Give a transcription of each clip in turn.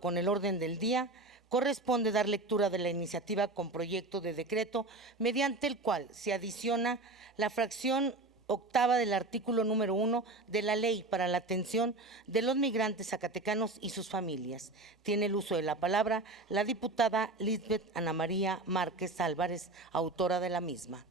Con el orden del día, corresponde dar lectura de la iniciativa con proyecto de decreto mediante el cual se adiciona la fracción octava del artículo número 1 de la Ley para la Atención de los Migrantes Zacatecanos y sus familias. Tiene el uso de la palabra la diputada Lisbeth Ana María Márquez Álvarez, autora de la misma.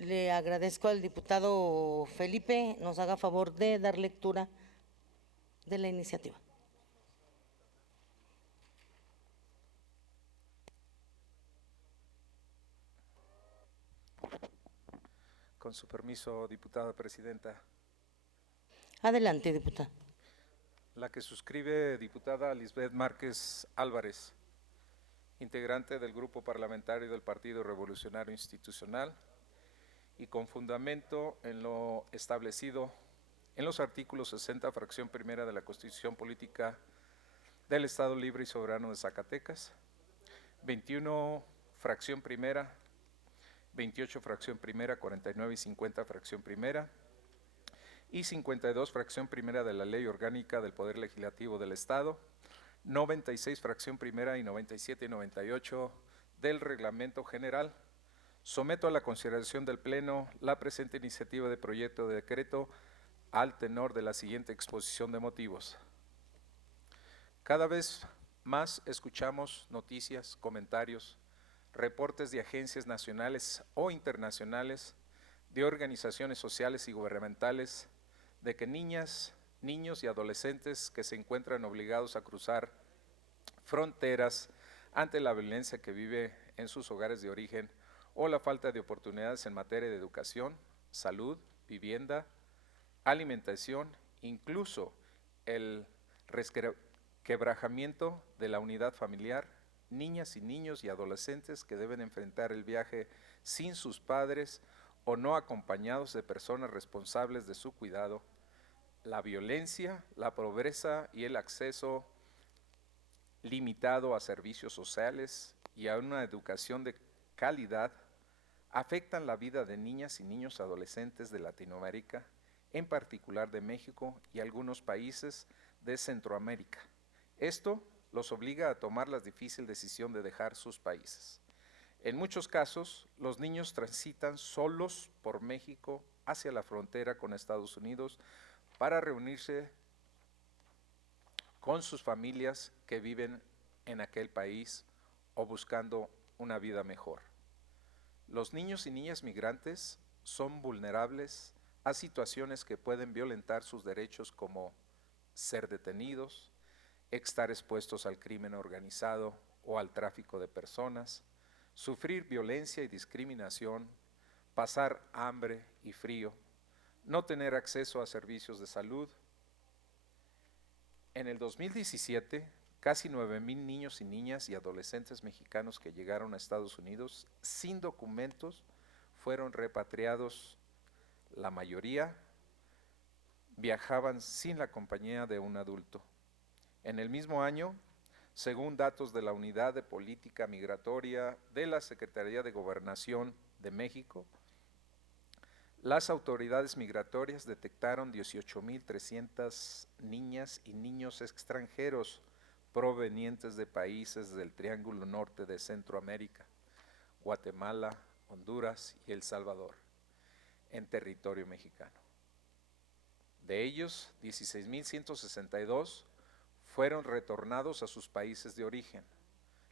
Le agradezco al diputado Felipe nos haga favor de dar lectura de la iniciativa. Con su permiso, diputada presidenta. Adelante, diputada. La que suscribe, diputada Lisbeth Márquez Álvarez, integrante del Grupo Parlamentario del Partido Revolucionario Institucional, y con fundamento en lo establecido en los artículos 60, fracción primera de la Constitución Política del Estado Libre y Soberano de Zacatecas, 21, fracción primera, 28, fracción primera, 49 y 50, fracción primera, y 52, fracción primera de la Ley Orgánica del Poder Legislativo del Estado, 96, fracción primera, y 97 y 98 del Reglamento General. Someto a la consideración del Pleno la presente iniciativa de proyecto de decreto al tenor de la siguiente exposición de motivos. Cada vez más escuchamos noticias, comentarios, reportes de agencias nacionales o internacionales, de organizaciones sociales y gubernamentales, de que niñas, niños y adolescentes que se encuentran obligados a cruzar fronteras ante la violencia que vive en sus hogares de origen o la falta de oportunidades en materia de educación, salud, vivienda, alimentación, incluso el resquebrajamiento de la unidad familiar, niñas y niños y adolescentes que deben enfrentar el viaje sin sus padres o no acompañados de personas responsables de su cuidado, la violencia, la pobreza y el acceso limitado a servicios sociales y a una educación de calidad afectan la vida de niñas y niños adolescentes de Latinoamérica, en particular de México y algunos países de Centroamérica. Esto los obliga a tomar la difícil decisión de dejar sus países. En muchos casos, los niños transitan solos por México hacia la frontera con Estados Unidos para reunirse con sus familias que viven en aquel país o buscando una vida mejor. Los niños y niñas migrantes son vulnerables a situaciones que pueden violentar sus derechos como ser detenidos, estar expuestos al crimen organizado o al tráfico de personas, sufrir violencia y discriminación, pasar hambre y frío, no tener acceso a servicios de salud. En el 2017, casi 9,000 niños y niñas y adolescentes mexicanos que llegaron a Estados Unidos sin documentos fueron repatriados. La mayoría viajaban sin la compañía de un adulto. En el mismo año, según datos de la Unidad de Política Migratoria de la Secretaría de Gobernación de México, las autoridades migratorias detectaron 18,300 niñas y niños extranjeros provenientes de países del Triángulo Norte de Centroamérica, Guatemala, Honduras y El Salvador, en territorio mexicano. De ellos, 16,162 fueron retornados a sus países de origen.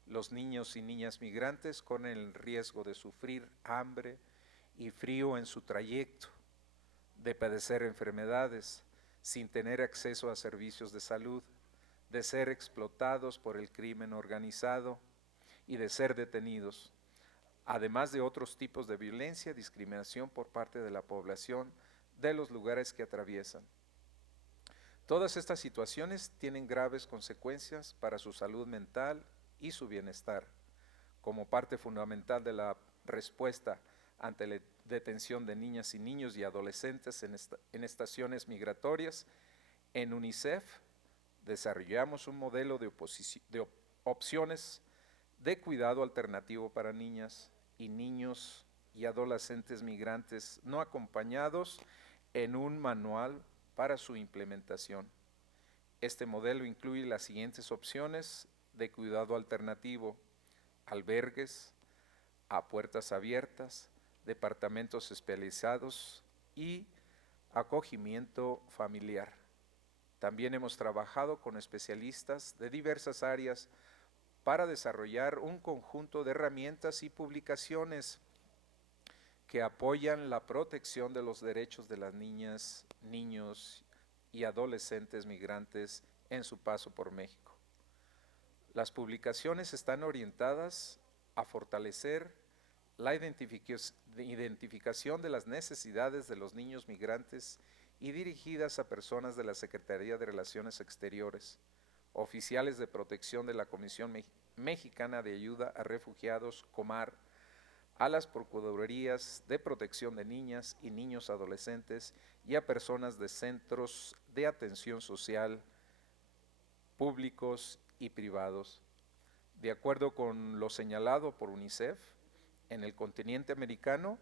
Los niños y niñas migrantes corren el riesgo de sufrir hambre y frío en su trayecto, de padecer enfermedades sin tener acceso a servicios de salud, de ser explotados por el crimen organizado y de ser detenidos, además de otros tipos de violencia y discriminación por parte de la población de los lugares que atraviesan. Todas estas situaciones tienen graves consecuencias para su salud mental y su bienestar. Como parte fundamental de la respuesta ante la detención de niñas y niños y adolescentes en estaciones migratorias, en UNICEF desarrollamos un modelo de opciones de cuidado alternativo para niñas y niños y adolescentes migrantes no acompañados en un manual para su implementación. Este modelo incluye las siguientes opciones de cuidado alternativo: albergues, a puertas abiertas, departamentos especializados y acogimiento familiar. También hemos trabajado con especialistas de diversas áreas para desarrollar un conjunto de herramientas y publicaciones que apoyan la protección de los derechos de las niñas, niños y adolescentes migrantes en su paso por México. Las publicaciones están orientadas a fortalecer la identificación de las necesidades de los niños migrantes y dirigidas a personas de la Secretaría de Relaciones Exteriores, oficiales de protección de la Comisión Mexicana de Ayuda a Refugiados, Comar, a las Procuradurías de Protección de Niñas y Niños Adolescentes y a personas de centros de atención social públicos y privados. De acuerdo con lo señalado por UNICEF, en el continente americano,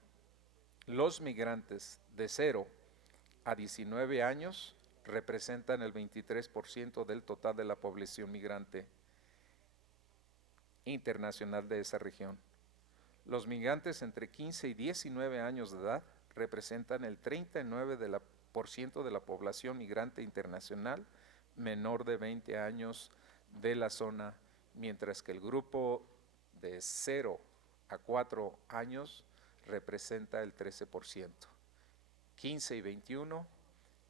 los migrantes de 0 a 19 años representan el 23% del total de la población migrante internacional de esa región. Los migrantes entre 15 y 19 años de edad representan el 39% de la población migrante internacional menor de 20 años de la zona, mientras que el grupo de 0 a 4 años representa el 13%. 15 y 21,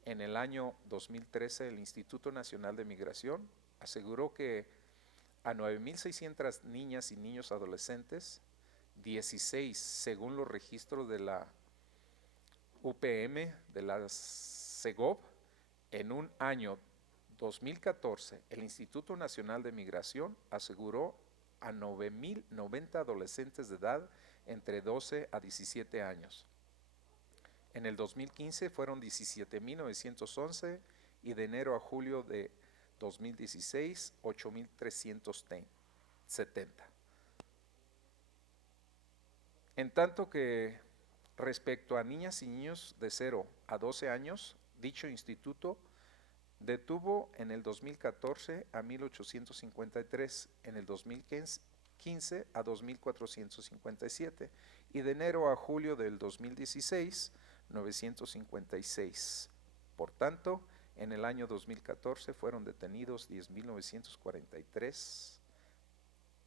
en el año 2013 el Instituto Nacional de Migración aseguró que a 9,600 niñas y niños adolescentes, 16 según los registros de la UPM, de la Segov, en un año 2014, el Instituto Nacional de Migración aseguró a 9,090 adolescentes de edad entre 12 a 17 años. En el 2015 fueron 17,911 y de enero a julio de 2016, 8,370. En tanto que respecto a niñas y niños de 0 a 12 años, dicho instituto detuvo en el 2014 a 1,853, en el 2015 a 2,457 y de enero a julio del 2016, 956. Por tanto, en el año 2014 fueron detenidos 10,943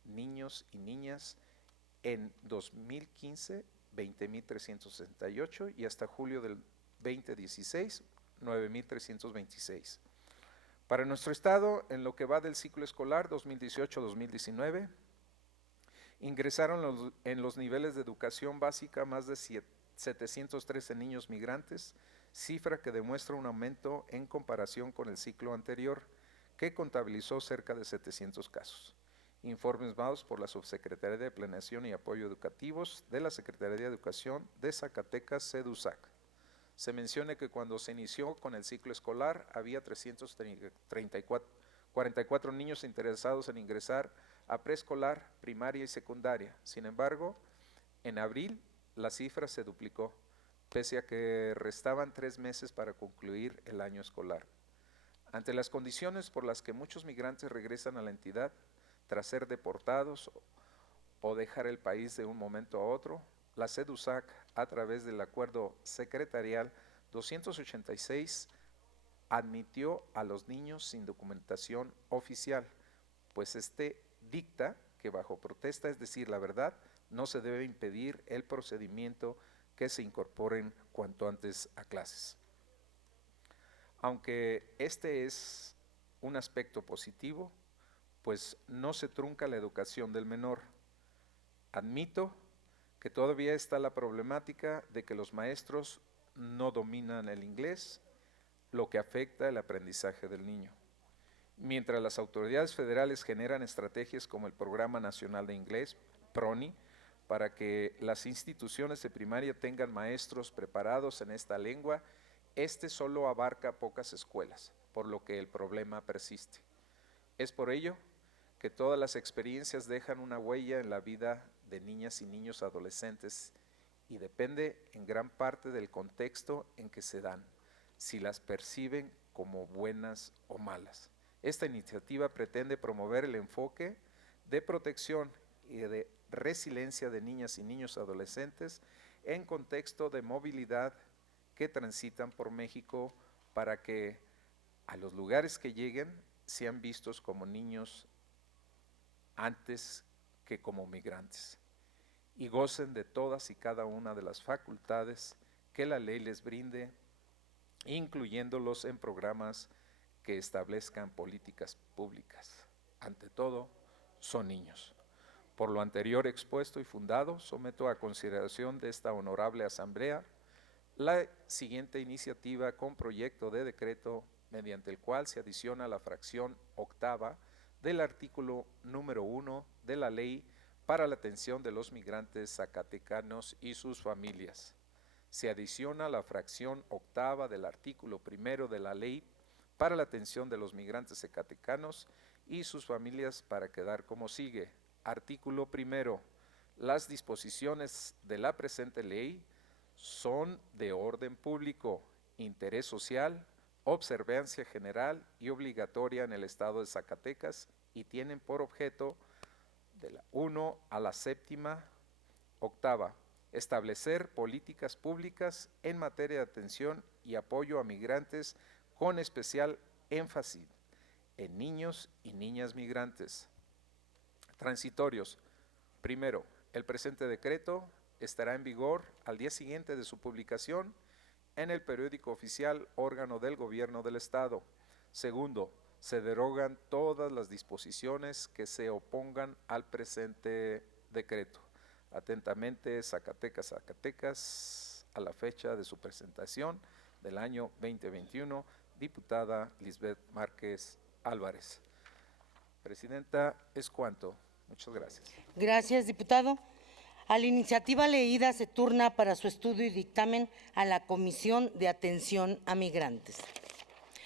niños y niñas, en 2015 20,368 y hasta julio del 2016 9,326. Para nuestro estado, en lo que va del ciclo escolar 2018-2019, ingresaron en los niveles de educación básica más de 713 niños migrantes, cifra que demuestra un aumento en comparación con el ciclo anterior, que contabilizó cerca de 700 casos. Informes dados por la Subsecretaría de Planeación y Apoyo Educativos de la Secretaría de Educación de Zacatecas, SEDUSAC. Se menciona que cuando se inició con el ciclo escolar había 344 niños interesados en ingresar a preescolar, primaria y secundaria. Sin embargo, en abril la cifra se duplicó, pese a que restaban 3 meses para concluir el año escolar. Ante las condiciones por las que muchos migrantes regresan a la entidad tras ser deportados o dejar el país de un momento a otro, la SEDUSAC, a través del acuerdo secretarial 286, admitió a los niños sin documentación oficial, pues este dicta que bajo protesta, es decir, la verdad, no se debe impedir el procedimiento que se incorporen cuanto antes a clases. Aunque este es un aspecto positivo, pues no se trunca la educación del menor. Admito que todavía está la problemática de que los maestros no dominan el inglés, lo que afecta el aprendizaje del niño. Mientras las autoridades federales generan estrategias como el Programa Nacional de Inglés, PRONI, para que las instituciones de primaria tengan maestros preparados en esta lengua, este solo abarca pocas escuelas, por lo que el problema persiste. Es por ello que todas las experiencias dejan una huella en la vida de niñas y niños adolescentes y depende en gran parte del contexto en que se dan, si las perciben como buenas o malas. Esta iniciativa pretende promover el enfoque de protección y de resiliencia de niñas y niños adolescentes en contexto de movilidad que transitan por México para que a los lugares que lleguen sean vistos como niños antes que como migrantes y gocen de todas y cada una de las facultades que la ley les brinde, incluyéndolos en programas que establezcan políticas públicas. Ante todo, son niños. Por lo anterior expuesto y fundado, someto a consideración de esta honorable asamblea la siguiente iniciativa con proyecto de decreto mediante el cual se adiciona la fracción octava del artículo número 1 de la Ley para la atención de los migrantes zacatecanos y sus familias. Se adiciona la fracción octava del artículo 1 de la Ley para la atención de los migrantes zacatecanos y sus familias para quedar como sigue. Artículo 1. Las disposiciones de la presente ley son de orden público, interés social, observancia general y obligatoria en el Estado de Zacatecas y tienen por objeto de la 1 a la 7ª, octava, establecer políticas públicas en materia de atención y apoyo a migrantes con especial énfasis en niños y niñas migrantes. Transitorios. Primero, el presente decreto estará en vigor al día siguiente de su publicación en el periódico oficial órgano del Gobierno del Estado. Segundo, se derogan todas las disposiciones que se opongan al presente decreto. Atentamente, Zacatecas, Zacatecas, a la fecha de su presentación del año 2021, diputada Lisbeth Márquez Álvarez. Presidenta, es cuanto. Muchas gracias. Gracias, diputado. A la iniciativa leída se turna para su estudio y dictamen a la Comisión de Atención a Migrantes.